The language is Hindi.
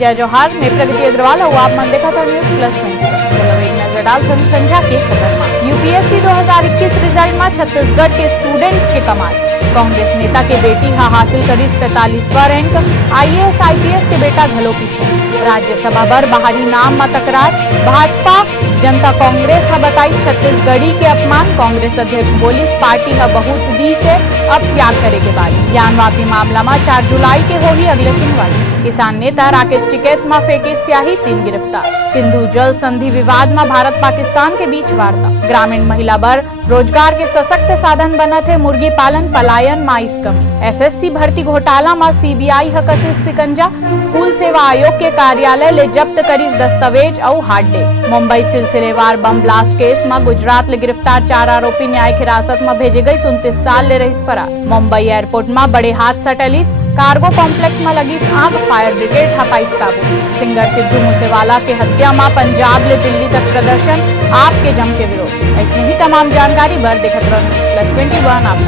जय जोहार, मैं प्रगति अग्रवाल और आप मन देखा था न्यूज़+20। चलो एक नजर डालते संझा के खबर में। यूपीएससी 2021 रिजल्ट में छत्तीसगढ़ के स्टूडेंट्स के कमाल। कांग्रेस नेता के बेटी हासिल करीस 45वां रैंक। IAS IPS के बेटा घलो पीछे। राज्यसभा बर बाहरी नाम में तकरार। भाजपा जनता कांग्रेस बताई छत्तीसगढ़ी के अपमान। कांग्रेस अध्यक्ष बोलिस पार्टी बहुत दी से अब त्याग करे के बाद। ज्ञान वापी मामला में 4 जुलाई के होगी अगले सुनवाई। किसान नेता राकेश टिकैत में फेंके स्याही, 3 गिरफ्तार। सिंधु जल संधि विवाद में भारत पाकिस्तान के बीच वार्ता। ग्रामीण महिला बर रोजगार के सशक्त साधन बना थे मुर्गी पालन, पलायन माइस कमी। SSC भर्ती घोटाला में CBI कसिस सिकंजा। स्कूल सेवा आयोग के कार्यालय ले जब्त करीस दस्तावेज और हार्डडिस्क। मुंबई सिलसिलेवार बम ब्लास्ट केस में गुजरात ले गिरफ्तार 4 आरोपी न्यायिक हिरासत में भेजे गई। 29 साल ले रहीस फरार। मुंबई एयरपोर्ट में बड़े हादसा टलिस। कार्गो कॉम्प्लेक्स में लगीस आग, फायर ब्रिगेड हपाइस काबू। सिंगर सिद्धू मूसेवाला के हत्या में पंजाब ले दिल्ली तक प्रदर्शन, आपके जम के विरोध। ऐसे ही तमाम जानकारी बर देखत रहो न्यूज़+21 आप